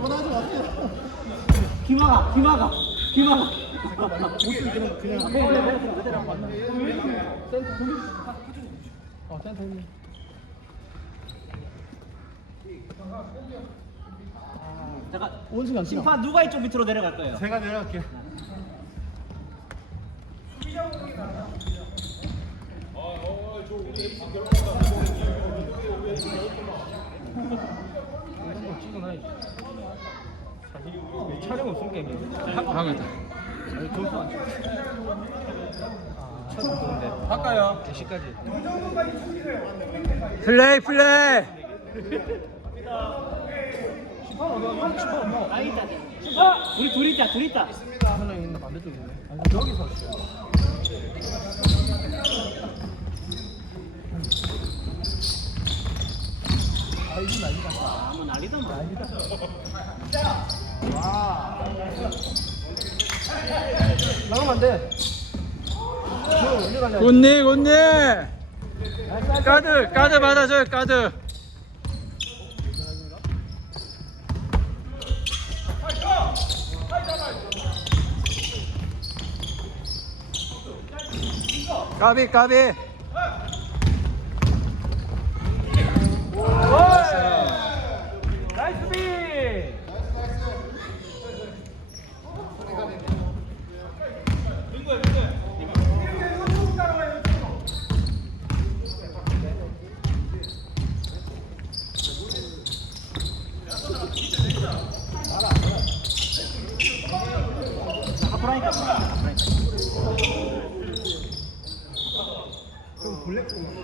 원하지 마세요. 김아가, 김아가, 김아가. 옷을 그냥 그냥 네, 네, 네, 그대로 한번 만나. 센터. 어 센터 돌리. 잠깐. 심판 누가 이쪽 밑으로 내려갈 거예요? 제가 내려갈게요. 촬영 없으니까 이게 하겠다. 점수 안 쳐. 촬영 없는데 바꿔요. 10시까지. 플레이 플레이. 어디 가? 시판 뭐? 아, 있다. 심판! 우리 둘 있다, 둘 있다. 하나 있는 반대쪽에 있네. 여기서 있어 아 이건 난리다. 아, 뭐 난리던데. 난리다. 와. 나가면 안 돼. 굿니 굿니. 까드 까드 받아줘요 까드. 까비 까비. 나이스 비. 앞으로 하니까.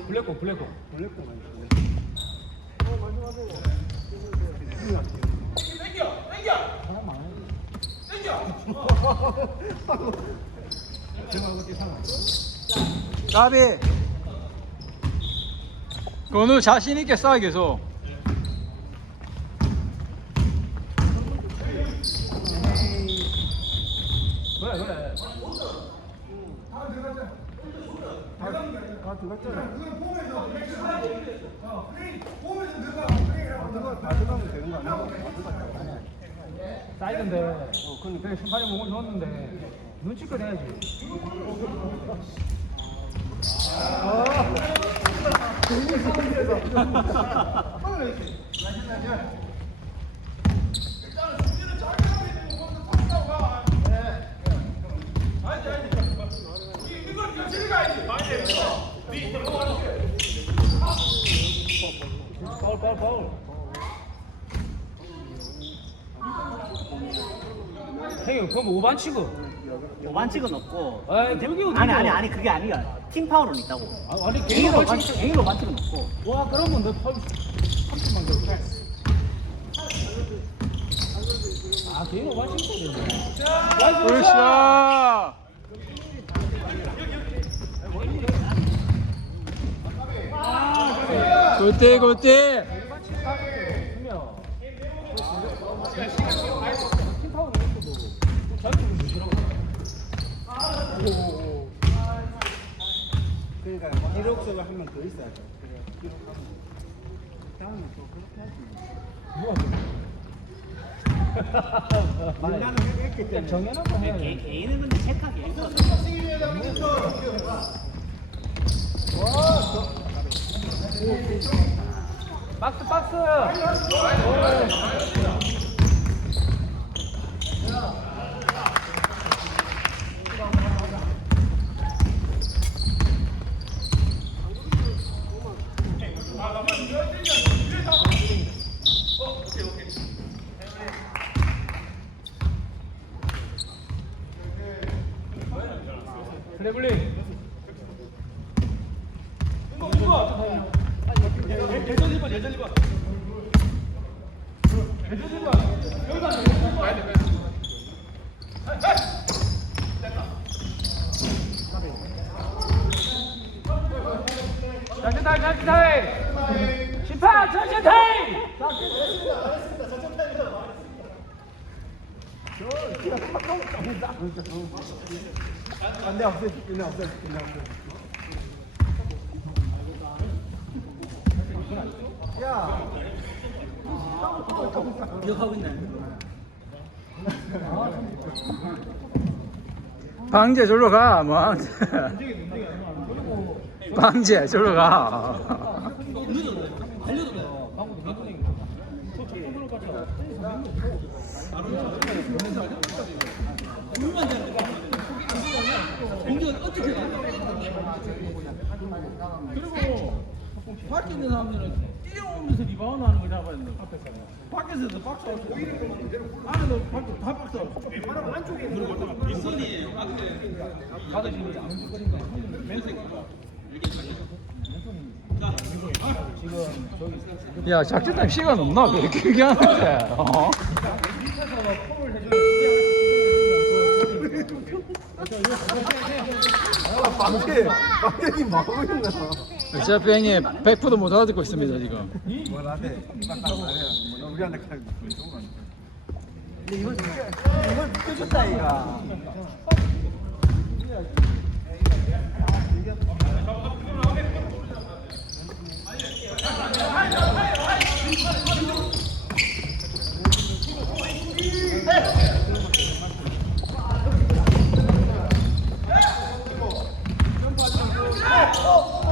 블랙고 블랙고 블랙고 까비. 건우 자신 있게 쏴 계속. 그래 그래 다 들어갔잖아 다 들어가면 되는 거 아니야? 사이드인데 어, 근데 그냥 심판이 몸을 줬는데 눈치껏 해야지. 파 울 파울 파울 형이 그럼 5반 치고 오반칙은 없고. 아이 어디 아니, 아니, 아니, 그게 아니야. 팀 파울은 있다고. 아, 아니 개인으로 개인으로 반칙, 개인으로 반칙은 없고. 와 그러면 너 파울 30만 더 아, 개인으로 반 치고 되네. 굿샷. 굿띠 그러니까 기록서가 한명 더 있어야죠. 기록하면. 다음에 또 그렇게 하지. 누가? 나는 했기 때문에 정해놓고 해야 개, 돼. 개인은 근데 체크하기 힘들어. 박스 박스. 예전 1번 예전 1번 예전 1번 여기다 정신 타임 정신 타임 심판 정신 타임 안돼 없애 죽겠네 없애 죽겠네 없애 기억하고 있네. 방제 절로 가, 뭐. 방제 절로 가. 그리고 밖에 있는 사람들은 뛰어오면서 리바운드 하는 거 잡아야 된다. 밖에서도 박스 없고 안에도 밖에 다 박스 없고 안쪽에 들어갔다가 빈선이 받으시는 게 맨색이가 야, 작전 시간 없나? 왜 이렇게 길게 하는데? 어? 방금 방금이 마음이 나. 어차피 형님 100%도 못 알아듣고 있습니다, 지금. 뭐라대? 우리한테 가는 거 좋은 거 아니야? 이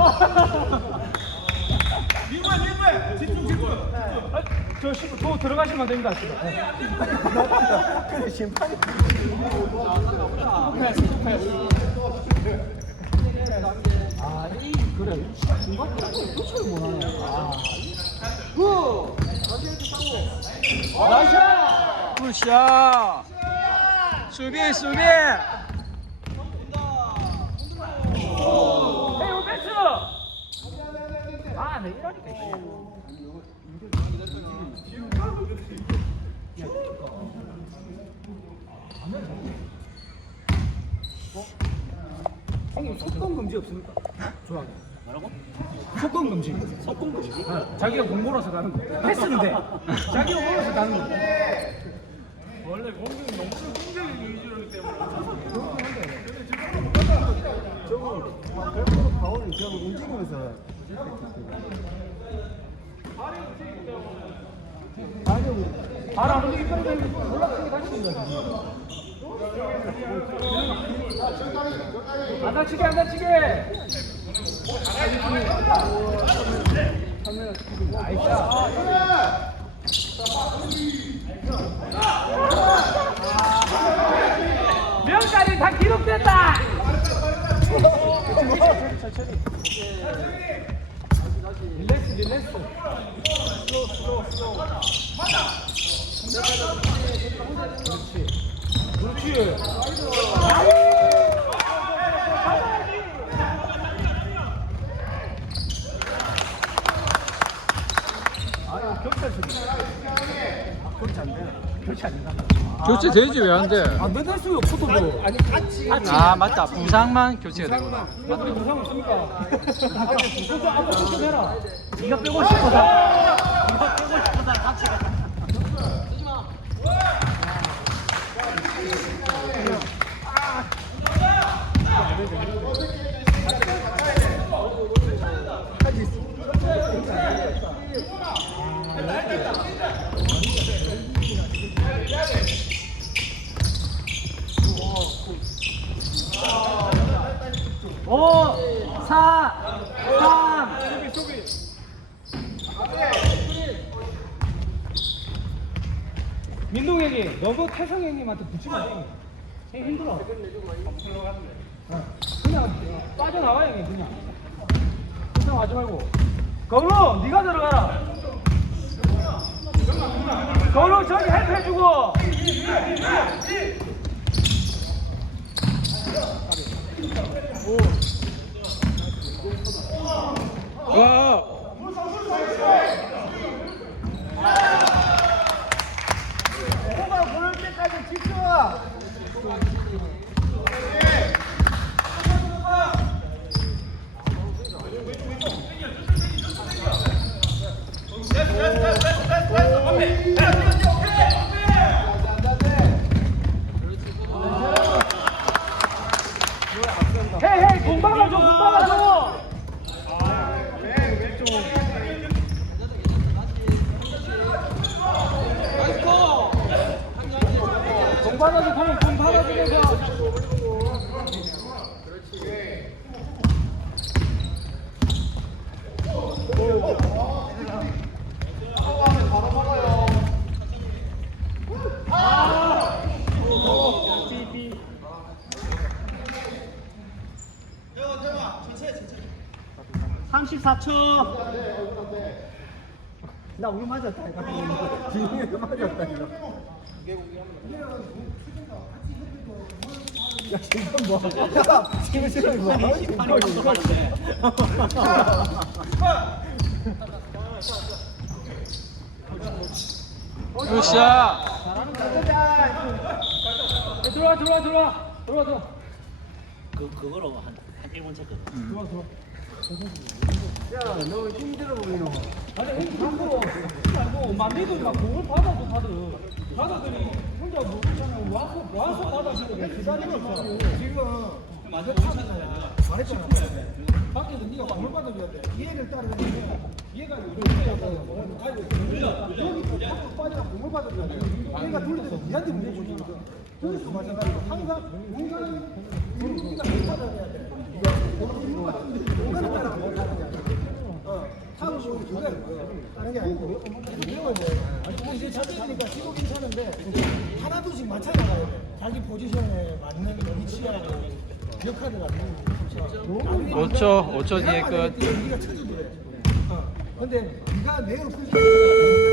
걸 이걸 느껴줬다 이가. 저 시- 또 들어가시면 됩니다. 지금. 근데 심판이 굿샷! 수비, 수비! 아, 네, 이러니까. 형님, 속공 금지 없습니까? 좋아. 뭐라고? 속공 금지. 석공 금지? 자기가 공 몰아서 가는 거. 패스는 돼. 자기가 몰아서 가는 거. 원래 공격이 너무 공격이 위주로기 때문에. 저거 별도로 파울이 저거 움직이면서 안 움직이면 올라가게 다치는 안 다치게 안 다치게 명까지 다 기록됐다 릴렉스 릴렉스 그렇지. 아, 격찰 소리. 아, 격찰 안 돼. 격찰 안 된다. 교체 되지 왜안 돼? 안 된다 수요 없어도 뭐. 아니, 같이. 아, 맞다. 부상만 교체가 되구나. 맞다. 부상 없습니까? 아까 추천해라. 네가 빼고 싶어서. 네가 빼고 싶어서 같이 가. 오, 사, 삼. 민동 형이 너도 태성 형님한테 붙이면 돼. 형 힘들어. 어, 그냥 빠져나와 형이 그냥. 걱정하지 말고. 거울로 네가 들어가라. 거울로 저기 헬프 해주고. 와! 코가 보일 때까지 집중. 헤이 헤이 공 박아줘 공 박아줘. 공 받아줘 공, 공 받아주면서. 나 오늘 맞았다 이거. 지금 맞았다 이거 야 지금 뭐 야, 지금 지금 뭐 이거 굿샷 들어와 들어와 들어와. 들어와 들어와. 그 그거로 한, 한 1분 체크. 야너 힘들어 보이노. 아니 함부로 말고 만미도 막 공을 받아도 다들. 받아들이 혼자 모르잖아. 와서 와서 받아주고 기다리고 지금 맞아 차잖아. 말했잖아. 밖에서 네가 공을 받아줘야 돼. 이해를 따르면 이해가 이렇게 하고 아니 여기 밖으로 빠져 공을 받아줘야 돼. 얘가 둘러서 니한테 문제 보니까 둘러서 마찬가지로 항상 공간을 공기가 못 받아줘야 돼. 공간을 따라 못 받아줘야 돼. 어, 타고 지금 그게 다른 게 아니고. 이거 뭐 이제 자체니까 지고 괜찮은데 하나둘씩 맞춰 나가야 돼. 자기 포지션에 맞는 위치하고 역할을 갖는 5초 5초 뒤에 끝. 네가 어. 근데 네가 내가 풀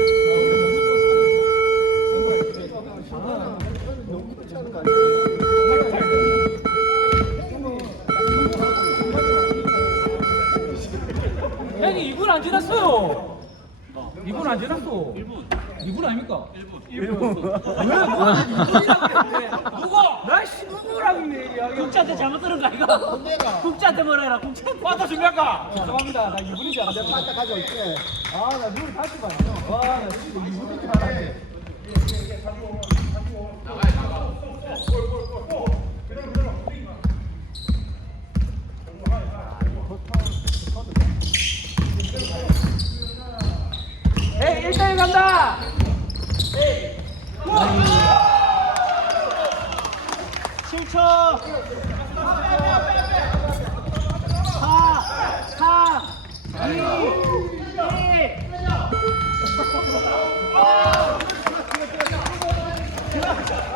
안 지났어요 2분 안 지났어 1분 2분 아닙니까? 1분 1분 왜? 뭐 2분이라고 그랬는데 누가? 나씨 누구라고 있네 국자한테 잘못 들은 거 아이가? 국자한테 뭐라 해라. 국자한테. 빠따 준비할까? 죄송합니다 나 2분인 줄 알았어 내가 가져올게 아 나 눈을 다시 봤어 와나 진짜 이분인 줄 알았네 쳐. 4, 3, 2, 1.